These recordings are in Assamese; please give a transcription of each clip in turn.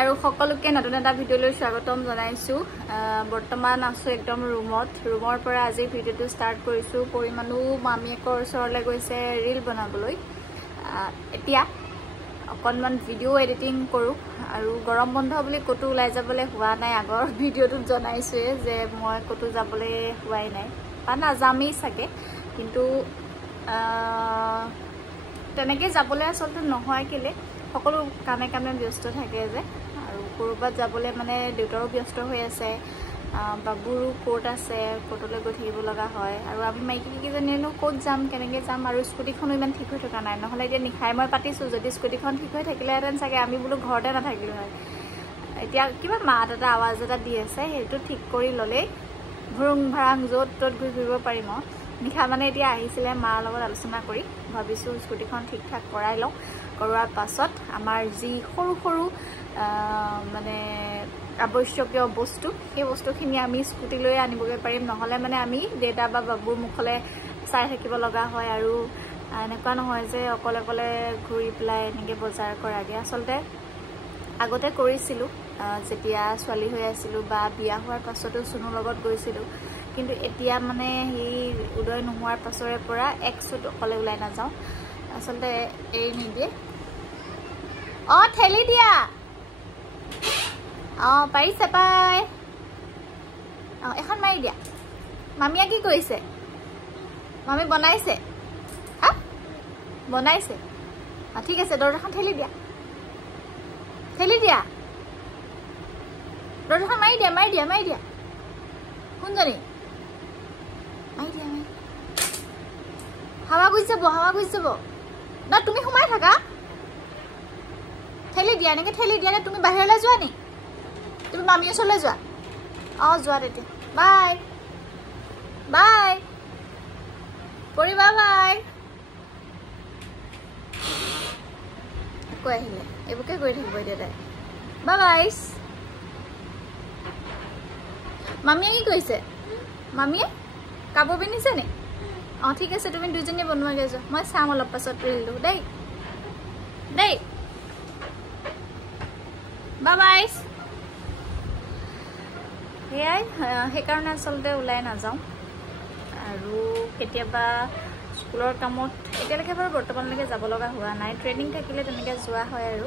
আৰু সকলোকে নতুন এটা ভিডিঅ'লৈ স্বাগতম জনাইছো বৰ্তমান আছো একদম ৰুমৰ পৰা আজি ভিডিঅ'টো ষ্টাৰ্ট কৰিছো পৰিমাণু মামিয়েকৰ ওচৰলৈ গৈছে ৰীল বনাবলৈ এতিয়া অকনমান ভিডিঅ' এডিটিং কৰো আৰু গৰম বন্ধ বুলি কতো ওলাই যাবলৈ হোৱা নাই আগৰ ভিডিঅ'টোত জনাইছোৱে যে মই কতো যাবলৈ হোৱাই নাই বা নাযামেই চাগে কিন্তু তেনেকৈ যাবলৈ আচলতে নহয় কেলে সকলো কামে ব্যস্ত থাকে যে আৰু কৰবাত যাবলৈ মানে দেউতাৰো ব্যস্ত হৈ আছে বাবুৰো কোৰ্ট আছে কোৰ্টলৈ গৈ থাকিব লগা হয় আৰু আমি মাইকী কিজনীনো ক'ত যাম কেনেকৈ যাম আৰু স্কুটিখনো ইমান ঠিক হৈ থকা নাই নহ'লে এতিয়া নিশাই মই পাতিছোঁ যদি স্কুটিখন ঠিক হৈ থাকিলেহেঁতেন চাগে আমি বোলো ঘৰতে নাথাকিলোঁ হয় এতিয়া কিবা মাত এটা আৱাজ এটা দি আছে সেইটো ঠিক কৰি ল'লেই ভুৰুং ভাৰাং য'ত ত'ত ঘূৰি ফুৰিব পাৰিম আৰু নিশা মানে এতিয়া আহিছিলে মাৰ লগত আলোচনা কৰি ভাবিছোঁ স্কুটিখন ঠিক ঠাক কৰাই লওঁ কৰোৱাৰ পাছত আমাৰ যি সৰু সৰু মানে আৱশ্যকীয় বস্তু সেই বস্তুখিনি আমি স্কুটিলৈ আনিবগৈ পাৰিম নহ'লে মানে আমি দেউতা বা বাবুৰ মুখলৈ চাই থাকিব লগা হয় আৰু এনেকুৱা নহয় যে অকলে অকলে ঘূৰি পেলাই এনেকৈ বজাৰ কৰাগৈ আচলতে আগতে কৰিছিলোঁ যেতিয়া ছোৱালী হৈ আছিলোঁ বা বিয়া হোৱাৰ পাছতো চুনুৰ লগত গৈছিলোঁ কিন্তু এতিয়া মানে সেই উদয় নোহোৱাৰ পাছৰে পৰা একচুট অকলে ওলাই নাযাওঁ আচলতে এৰি নিদিয়ে ঠেলি দিয়া পাৰিছে পাই এখন মাৰি দিয়া মামীয়ে কি কৰিছে মামী বনাইছে বনাইছে ঠিক আছে দৰজাখন ঠেলি দিয়া দৰজাখন মাৰি দিয়া শুনজনী মাৰি দিয়া হাৱা গুচি যাব না তুমি সোমাই থাকা ঠেলি দিয়া এনেকৈ ঠেলি দিয়া তুমি বাহিৰলৈ যোৱা নি তুমি মামী ওচৰলৈ যোৱা যোৱা তেতিয়া বাই পৰিবা বাই কৈ আহিলে এইবোৰকে কৰি থাকিব এতিয়া তাই বাই মামীয়ে কি কৰিছে মামীয়ে কাপোৰ পিন্ধিছে নি ঠিক আছে তুমি দুজনীয়ে বনোৱাগৈ যোৱা মই চাম অলপ পাছত ৰিলটো দেই বাই সেয়াই সেইকাৰণে আচলতে ওলাই নাযাওঁ আৰু কেতিয়াবা স্কুলৰ কামত এতিয়ালৈকে বাৰু বৰ্তমানলৈকে যাব লগা হোৱা নাই ট্ৰেইনিং থাকিলে তেনেকৈ যোৱা হয় আৰু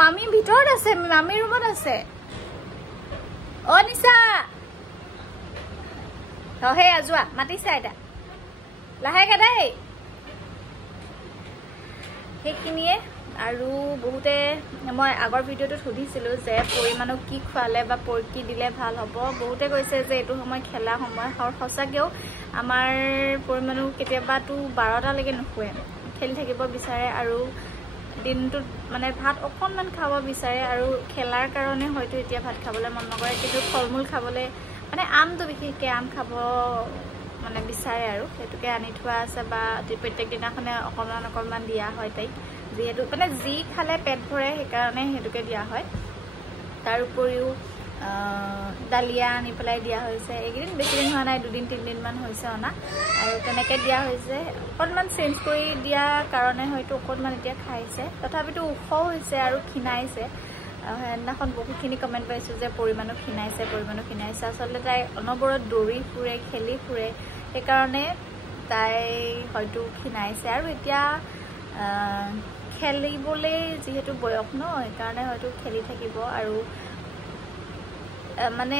মামী ভিতৰত আছে মামী ৰুমত আছে নিশা সেয়া যোৱা মাতিছে আইতা লাহেকে দেই সেইখিনিয়ে আৰু বহুতে মই আগৰ ভিডিঅ'টোত সুধিছিলোঁ যে পৰিমাণক কি খোৱালে বা কি দিলে ভাল হ'ব বহুতে কৈছে যে এইটো সময় খেলা সময় আৰু সঁচাকৈও আমাৰ পৰিমাণো কেতিয়াবাতো 12টালৈকে নুশুৱে খেলি থাকিব বিচাৰে আৰু দিনটোত মানে ভাত অকণমান খাব বিচাৰে আৰু খেলাৰ কাৰণে হয়তো এতিয়া ভাত খাবলৈ মন নকৰে কিন্তু ফল মূল খাবলৈ মানে আমটো বিশেষকৈ আম খাব মানে বিচাৰে আৰু সেইটোকে আনি থোৱা আছে বা প্ৰত্যেক দিনাখনে অকণমান দিয়া হয় তাইক যিহেতু মানে যি খালে পেট ভৰে সেইকাৰণে সেইটোকে দিয়া হয় তাৰ উপৰিও ডালিয়া আনি পেলাই দিয়া হৈছে এইকেইদিন বেছিদিন হোৱা নাই 2-3 দিনমান হৈছে অনা আৰু তেনেকৈ দিয়া হৈছে অকণমান চেঞ্জ কৰি দিয়াৰ কাৰণে হয়তো অকণমান এতিয়া খাইছে তথাপিতো ওখও হৈছে আৰু ক্ষীণাইছে সেইদিনাখন বহুতখিনি কমেণ্ট পাইছোঁ যে পৰিমাণো ক্ষীণাইছে আচলতে তাই অনবৰত দৌৰি ফুৰে খেলি ফুৰে সেইকাৰণে তাই হয়তো ক্ষীণাইছে আৰু এতিয়া খেলিবলৈ যিহেতু বয়স ন সেইকাৰণে হয়তো খেলি থাকিব আৰু মানে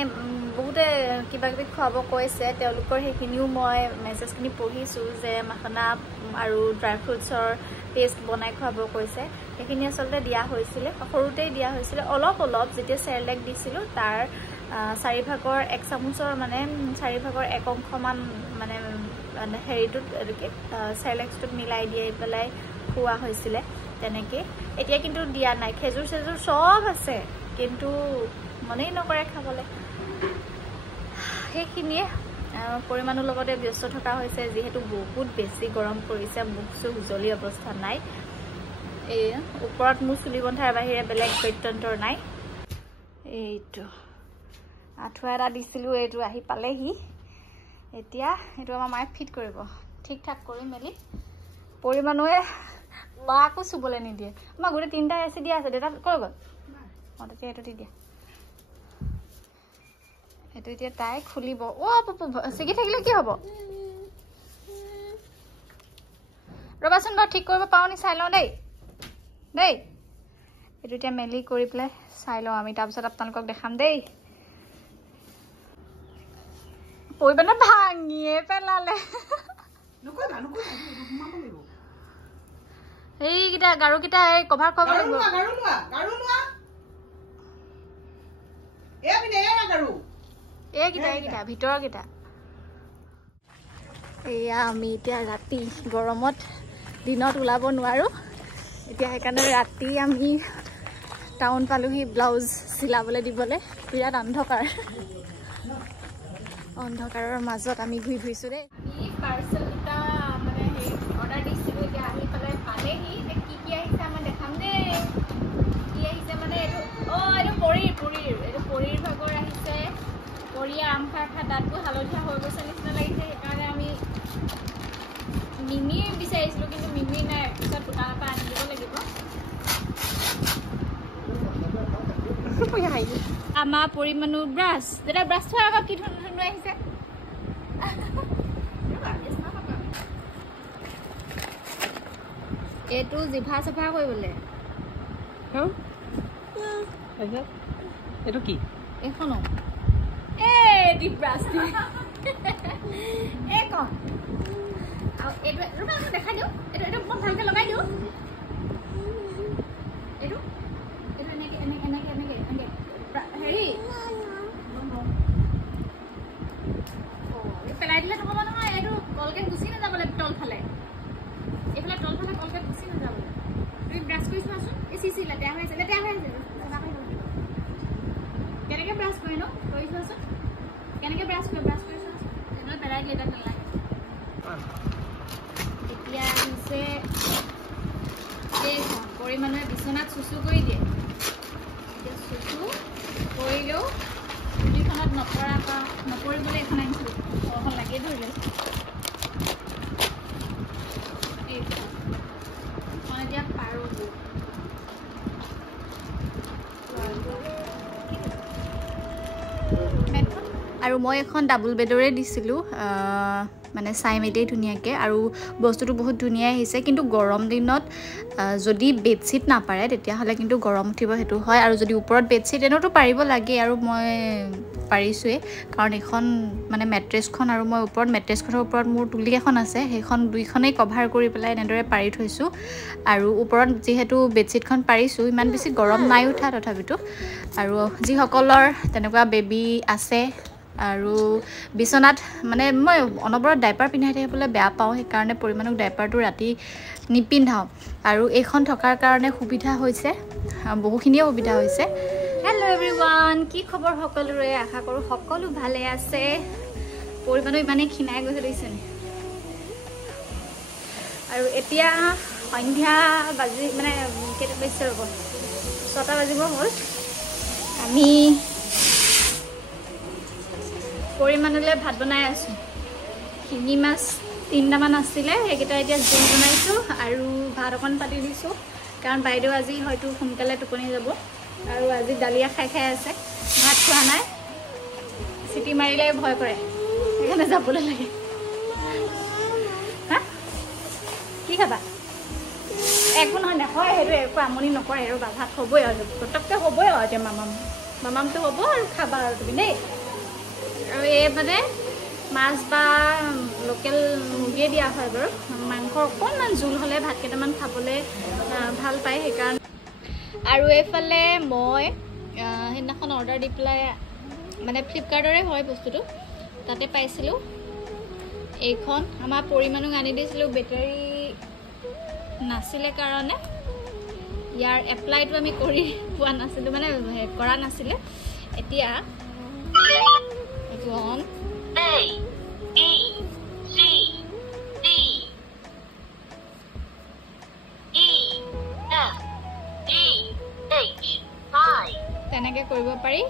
বহুতে কিবাকিবি খুৱাব কৈছে তেওঁলোকৰ সেইখিনিও মই মেছেজখিনি পঢ়িছোঁ যে মাখনা আৰু ড্ৰাই ফ্ৰুটছৰ পেষ্ট বনাই খুৱাব কৈছে সেইখিনি আচলতে দিয়া হৈছিলে সৰুতেই দিয়া হৈছিলে অলপ যেতিয়া চেৰেলেক দিছিলোঁ তাৰ 4/1 চামুচৰ মানে 4/1 অংশমান মানে হেৰিটোত চেৰেলেক্সটোত মিলাই দি পেলাই খোৱা হৈছিলে তেনেকৈ এতিয়া কিন্তু দিয়া নাই খেজুৰ চব আছে কিন্তু মনেই নকৰে খাবলৈ সেইখিনিয়ে পৰিমাণৰ লগতে ব্যস্ত থকা হৈছে যিহেতু বহুত বেছি গৰম পৰিছে মুখ চুখ উজলি অৱস্থা নাই এই ওপৰত মোৰ চুলি বন্ধাৰ বাহিৰে বেলেগ গত্যন্তৰ নাই এইটো আঁঠুৱা এটা দিছিলোঁ এইটো আহি পালেহি এতিয়া এইটো আমাৰ মায়ে ফিট কৰিব ঠিক ঠাক কৰি মেলি পৰিমাণে বাকো চুবলৈ নিদিয়ে আমাৰ গোটেই 3টা এচি দিয়া আছে দেউতা কৈ গ'ল তেতিয়া এইটো দি দিয়া এইটো এতিয়া তাই খুলিব ছিগি থাকিলে কি হ'ব ৰবাচোন বাৰু ঠিক কৰিব পাওঁ নি চাই লওঁ দেই এইটো এতিয়া মেলি কৰি পেলাই চাই লওঁ আমি তাৰপিছত আপোনালোকক দেখাম দেই পৰিবানে ভাঙিয়ে পেলালে এইকেইটা গাৰুকেইটা এই কভাৰ কৰিব লাগিব এইকেইটা ভিতৰকেইটা এয়া আমি এতিয়া ৰাতি গৰমত দিনত ওলাব নোৱাৰোঁ এতিয়া সেইকাৰণে ৰাতি আমি টাউন পালোহি ব্লাউজ চিলাবলৈ দিবলৈ বিৰাট অন্ধকাৰৰ মাজত আমি ঘূৰি ফুৰিছোঁ দেই আমি পাৰ্চেলকেইটা মানে সেই অৰ্ডাৰ দিছিলোঁ এতিয়া আহি পেলাই পালেহি কি আহিছে আমাৰ দেখাম দেই কি আহিছে মানে এইটো এইটো পৰীৰ ভাগৰ আহিছে পৰী আম খাই দাঁতবোৰ হালধীয়া হৈ গৈছে নিচিনা লাগিছে সেইকাৰণে আমি মিমি বিচাৰিছিলোঁ কিন্তু মিমি নাই পিছত দোকানৰ পৰা আনি দিব লাগিব আমাৰ পৰিমাণো ব্ৰাছ দাদা ব্ৰাছ থোৱাৰ আগত কি ধৰণৰ আহিছে এইটো জিভা চাফা কৰিবলৈ এইটো কি এইখনো ডিপ ব্ৰাছ এইখন আৰু এইটো দেখাই দিওঁ এইটো মই ভালকৈ লগাই দিওঁ এইটো এনেকৈ হেৰি পেলাই দিলে নহ'ব নহয় এইটো কলগেট গুচি নাযাবলৈ তলফালে এইফালে তলফালে কলগেট গুচি নাযাবলৈ তুমি ব্ৰাছ কৰি চোৱাচোন এই লেতেৰা হৈ আছে কেনেকৈ ব্ৰাছ কৰে ন কৰি চোৱাচোন কেনেকৈ ব্ৰাছ কৰি চোৱাচোন তেনেহ'লে পেলাই দিলে তাত নালাগে এতিয়া আহিছে এইখন পৰিমাণে বিচনাত চুচু কৰি দিয়ে এতিয়া চুচু কৰিলেও চুলিখনত নপৰিবলৈ এখন আনিছোঁ এখন লাগিয়ে ধৰিলে এইখন এতিয়া পাৰোঁ আৰু মই এখন ডাবল বেডৰে দিছিলোঁ মানে চাই মেলি ধুনীয়াকৈ আৰু বস্তুটো বহুত ধুনীয়া আহিছে কিন্তু গৰম দিনত যদি বেডশ্বীট নাপাৰে তেতিয়াহ'লে কিন্তু গৰম উঠিব সেইটো হয় আৰু যদি ওপৰত বেডশ্বীট এনেওতো পাৰিব লাগে আৰু মই পাৰিছোঁৱেই কাৰণ এইখন মানে মেট্ৰেছখন আৰু মই ওপৰত মেট্ৰেছখনৰ ওপৰত মোৰ তুলি এখন আছে সেইখন দুইখনেই কভাৰ কৰি পেলাই এনেদৰে পাৰি থৈছোঁ আৰু ওপৰত যিহেতু বেডশ্বীটখন পাৰিছোঁ ইমান বেছি গৰম নাই উঠা তথাপিতো আৰু যিসকলৰ তেনেকুৱা বেবী আছে আৰু বিচনাত মানে মই অনবৰত ডাইপাৰ পিন্ধাই থাকিবলৈ বেয়া পাওঁ সেইকাৰণে পৰিমাণক ডাইপাৰটো ৰাতি নিপিন্ধাওঁ আৰু এইখন থকাৰ কাৰণে সুবিধা হৈছে বহুখিনিয়ে সুবিধা হৈছে হেল্ল' এভৰিৱান কি খবৰ সকলোৰে আশা কৰোঁ সকলো ভালে আছে পৰিমাণো ইমানেই ক্ষীণাই গৈছে দেখিছেনে আৰু এতিয়া সন্ধ্যা বাজি মানে কেইটা বাজিছে ৰ'ব 6টা বাজিব হ'ল আমি পৰিমাণলৈ ভাত বনাই আছোঁ শিঙি মাছ 3টামান আছিলে সেইকেইটা এতিয়া জোল বনাইছোঁ আৰু ভাত অকণ পাতি দিছোঁ কাৰণ বাইদেউ আজি হয়তো সোনকালে টোপনি যাব আৰু আজি দালিয়া খাই আছে ভাত খোৱা নাই চিটি মাৰিলে ভয় কৰে সেইকাৰণে যাবলৈ লাগে হা কি খাবা একো নহয় নাখায় সেইটো একো আমনি নকৰে আৰু ভাত হ'বই আৰু পটককৈ হ'বই আৰু এতিয়া মামামটো হ'ব আৰু খাবা আৰু তুমি দেই আৰু এই মানে মাছ বা লোকেল মুৰ্গীয়ে দিয়া হয় বাৰু মাংসৰ অকণমান জোল হ'লে ভাত কেইটামান খাবলৈ ভাল পায় সেইকাৰণে আৰু এইফালে মই সেইদিনাখন অৰ্ডাৰ দি পেলাই মানে ফ্লিপকাৰ্টৰে হয় বস্তুটো তাতে পাইছিলোঁ এইখন আমাৰ পৰিমাণক আনি দিছিলোঁ বেটাৰী নাছিলে কাৰণে ইয়াৰ এপ্লাইটো আমি কৰি পোৱা নাছিলোঁ মানে কৰা নাছিলে এতিয়া on A B C D E F G H I তেনেকৈ কৰিব পাৰি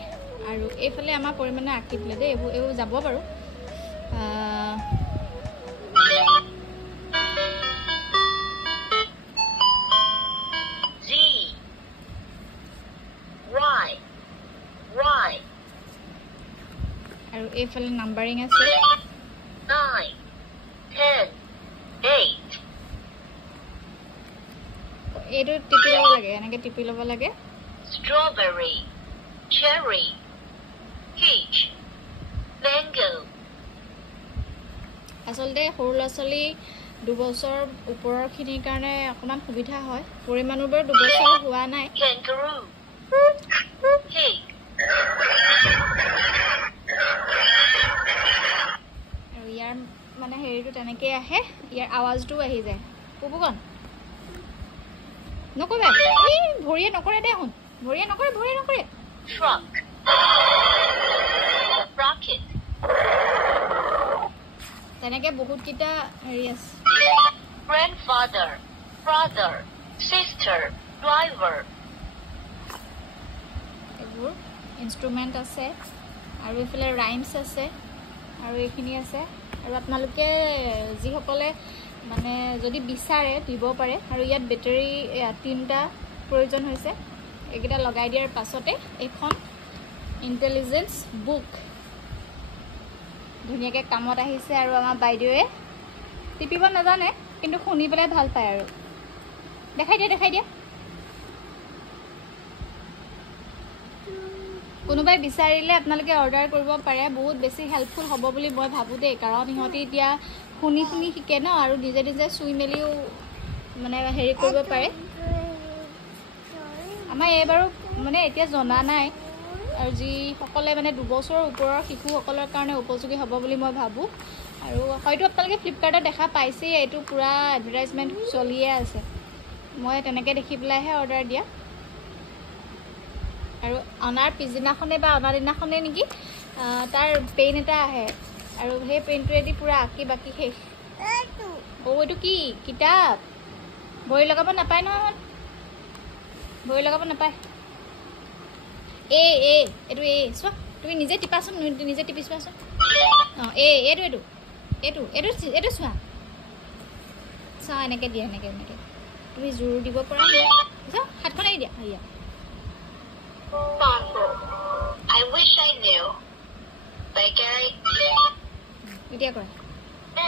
আৰু এইফালে আমাৰ পৰিমাণে আঁকি দিলে দেই এইবোৰ যাব বাৰু এইফালে নাম্বাৰিং আছে 9 10 8 এইটো টিপি ল'ব লাগে এনেকৈ টিপি ল'ব লাগে strawberry cherry peach mango আচলতে সৰু ল'ৰা ছোৱালী 2 বছৰ ওপৰৰখিনিৰ কাৰণে অকণমান সুবিধা হয় পৰিমাণবোৰ 2 বছৰ হোৱা নাই kangaroo pig আৰু ইয়াৰ মানে হেৰিটো তেনেকৈ আহে ইয়াৰ আৱাজটোও আহি যায় পুপুকণ নকৰে এই ভৰিয়ে নকৰে দে শুন ভৰিয়ে নকৰে truck rocket তেনেকৈ বহুতকেইটা হেৰি আছে grandfather brother sister driver এইবোৰ ইনষ্ট্ৰুমেণ্ট আছে আৰু এইফালে ৰাইমছ আছে আৰু এইখিনি আছে আৰু আপোনালোকে যিসকলে মানে যদি বিচাৰে দিব পাৰে আৰু ইয়াত বেটাৰী 3টা প্ৰয়োজন হৈছে এইকেইটা লগাই দিয়াৰ পাছতে এখন ইণ্টেলিজেন্স বুক ধুনীয়াকৈ কামত আহিছে আৰু আমাৰ বাইদেৱে টিপিব নাজানে কিন্তু শুনি পেলাই ভাল পায় আৰু দেখাই দিয়া কোনোবাই বিচাৰিলে আপোনালোকে অৰ্ডাৰ কৰিব পাৰে বহুত বেছি হেল্পফুল হ'ব বুলি মই ভাবোঁ দেই কাৰণ ইহঁতি এতিয়া শুনি শিকে ন আৰু নিজে চুই মেলিও মানে হেৰি কৰিব পাৰে আমাৰ এইবাৰো মানে এতিয়া জনা নাই আৰু যিসকলে মানে 2 বছৰৰ ওপৰৰ শিশুসকলৰ কাৰণে উপযোগী হ'ব বুলি মই ভাবোঁ আৰু হয়তো আপোনালোকে ফ্লিপকাৰ্টত দেখা পাইছেই এইটো পূৰা এডভাৰটাইজমেণ্ট চলিয়ে আছে মই তেনেকৈ দেখি পেলাইহে অৰ্ডাৰ দিয়া আৰু অনাৰ পিছদিনাখনে বা অনাৰ দিনাখনে নেকি তাৰ পেইন এটা আহে আৰু সেই পেইনটোৱেদি পূৰা আঁকি বাকি শেষ এইটো কি কিতাপ ভৰি লগাব নাপায় নহয় ভৰি লগাব নাপায় এইটো চোৱা তুমি নিজে টিপাচোন নিজে টিপি চোৱাচোন অঁ এইটো চোৱা এনেকৈ দিয়া এনেকৈ তুমি জোৰ দিব পৰা নাই চোৱা হাতখন এৰি দিয়া হেৰিয়া I wish I knew by Gary এতিয়া কৰা A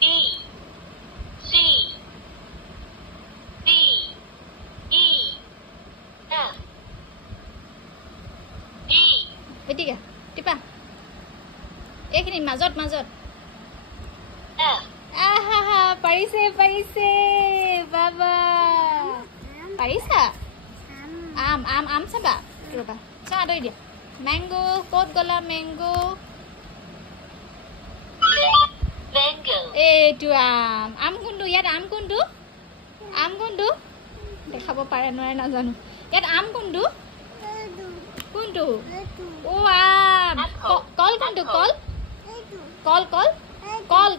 B C D E F G এতিয়া টিপা এইখিনি মাজত F আহা পাৰিছে বাবা পাৰিছা আম চাবা ৰ'বা চা আদৰি দিয়া মেংগো ক'ত গ'লা মেংগো এইটো আম কোনটো ইয়াত আম কোনটো দেখাব পাৰে নোৱাৰে নাজানো ইয়াত আম কোনটো অ আম কল কোনটো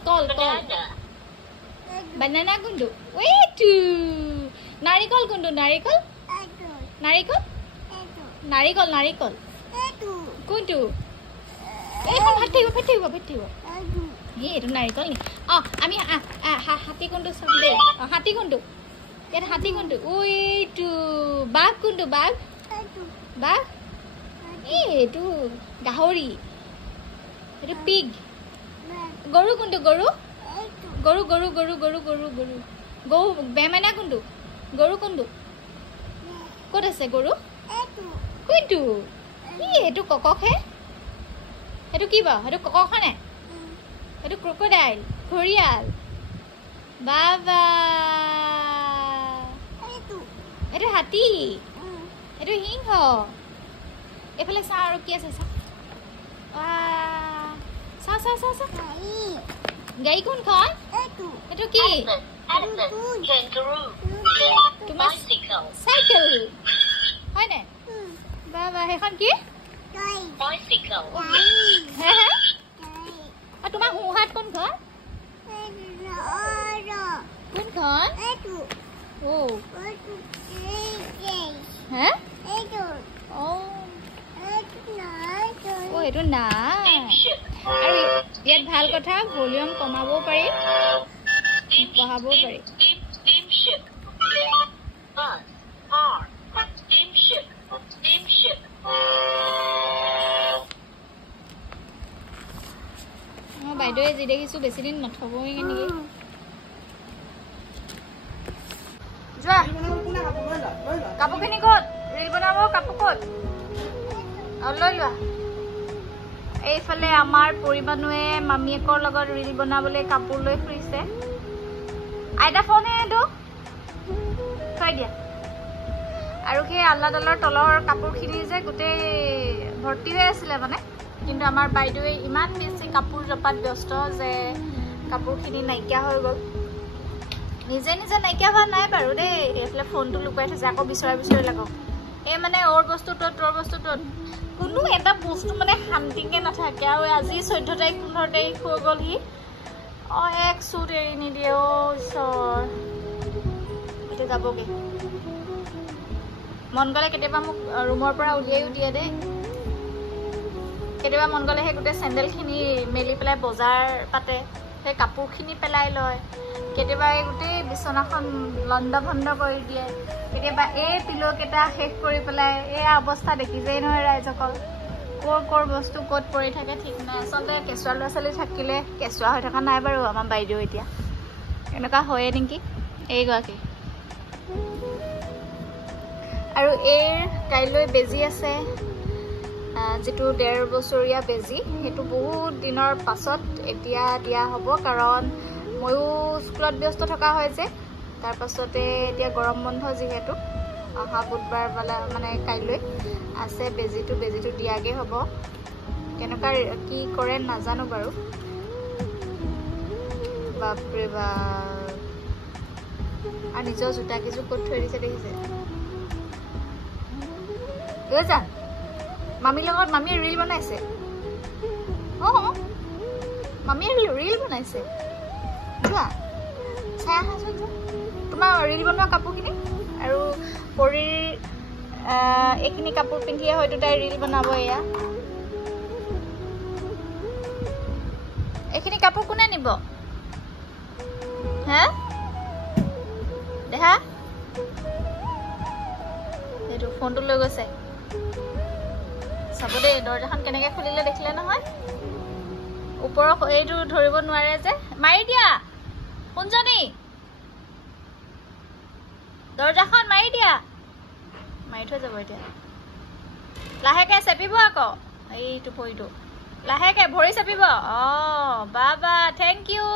কল বানানা কোনটো এইটো নাৰিকল কোনটো নাৰিকল কোনটো এইখন ভাত থাকিব এইটো নাৰিকল নি আমি হাতী কোনটো চাম দেই হাতী কোনটো ইয়াত হাতী কোনটো এইটো বাঘ কোনটো বাঘ এইটো গাহৰি এইটো পিগ গৰু কোনটো গৰু বেমাইনা কোনটো গৰু কোনটো ক'ত আছে গৰু কোনটো এইটো কককহে সেইটো কি বাৰু সেইটো কককনে এইটো ক্ৰকডাইল ঘৰিয়াল বাবা এইটো হাতী এইটো সিংহ এইফালে চা আৰু কি আছে চা গাড়ী কোনখন এইটো কি তোমাৰ চাইকেল হয়নে বাবা সেইখন কি তোমাৰ সোঁহাত কোনখন হে এইটো নাই আৰু ইয়াত ভাল কথা ভলিউম কমাবও পাৰি বঢ়াবও পাৰি ভিডিঅ'য়ে যি দেখিছোঁ বেছি দিন নথবই নেকি যোৱা কাপোৰখিনি ক'ত ৰিল বনাব কাপোৰ ক'ত লৈ লোৱা এইফালে আমাৰ পৰিমাণুৱে মামীয়েকৰ লগত ৰিল বনাবলৈ কাপোৰ লৈ ফুৰিছে আইতা ফোনহে এইটো থৈ দিয়া আৰু সেই আল্লাডালৰ তলৰ কাপোৰখিনি যে গোটেই ভৰ্তি হৈ আছিলে মানে কিন্তু আমাৰ বাইদেৱে ইমান বেছি কাপোৰ জপাত ব্যস্ত যে কাপোৰখিনি নাইকিয়া হৈ গ'ল নিজে নিজে নাইকিয়া হোৱা নাই বাৰু দেই এইফালে ফোনটো লুকুৱাই থৈছে আকৌ বিচৰা লাগক এই মানে ওৰ বস্তু তত তোৰ বস্তু তত কোনো এটা বস্তু মানে শান্তিকে নাথাকে আৰু আজি 14 তাৰিখ 15 তাৰিখ হৈ গ'ল সি এক চুট এৰি নিদিয়ে ঈশ্বৰ এতিয়া যাবগে মন গ'লে কেতিয়াবা মোক ৰুমৰ পৰা উলিয়াইও দিয়ে দেই কেতিয়াবা মন গ'লে সেই গোটেই চেণ্ডেলখিনি মেলি পেলাই বজাৰ পাতে সেই কাপোৰখিনি পেলাই লয় কেতিয়াবা এই গোটেই বিচনাখন লণ্ড ভণ্ড কৰি দিয়ে কেতিয়াবা এই পিল'কেইটা শেষ কৰি পেলাই এই অৱস্থা দেখিছেই নহয় ৰাইজসকল ক'ৰ বস্তু ক'ত পৰি থাকে ঠিক নাই আচলতে কেঁচুৱা ল'ৰা ছোৱালী থাকিলে কেঁচুৱা হৈ থকা নাই বাৰু আমাৰ বাইদেউ এতিয়া এনেকুৱা হয়ে নেকি এইগৰাকী আৰু এইৰ কাইলৈ বেজী আছে যেটো 1.5 বছৰীয়া বেজী হেতু বহুত দিনৰ পাছত এতিয়া দিয়া হ'ব কাৰণ ময়ো স্কুলত ব্যস্ত থকা হয় যে তাৰ পাছতে এতিয়া গৰম বন্ধ যিহেতু অহা বুধবাৰ মানে কাইলৈ আছে বেজীটো দিয়াগে হ'ব কেনেকুৱা কি কৰে নাজানো বাৰু বাপৰে বাপ আৰু নিজৰ জোতা কিজোৰ ক'ত থৈ দিছে দেখিছে যা মামীৰ লগত মামীয়ে ৰিল বনাইছে মামীয়ে ৰিল বনাইছে যোৱা চাই আহাচোন তোমাৰ ৰিল বনোৱা কাপোৰখিনি আৰু পৰীৰ এইখিনি কাপোৰ পিন্ধিয়ে হয়তো তাই ৰিল বনাব এয়া এইখিনি কাপোৰ কোনে নিব হে দেহা এইটো ফোনটো লৈ গৈছে চাব দেই দৰজাখন কেনেকৈ খুলিলে দেখিলে নহয় ওপৰৰ এইটো ধৰিব নোৱাৰে যে মাৰি দিয়া কোনজনী দৰজাখন মাৰি দিয়া মাৰি থৈ যাব এতিয়া লাহেকে চেপিব আকৌ এইটো ভৰিটো লাহেকে ভৰি চেপিব বাবা থেংক ইউ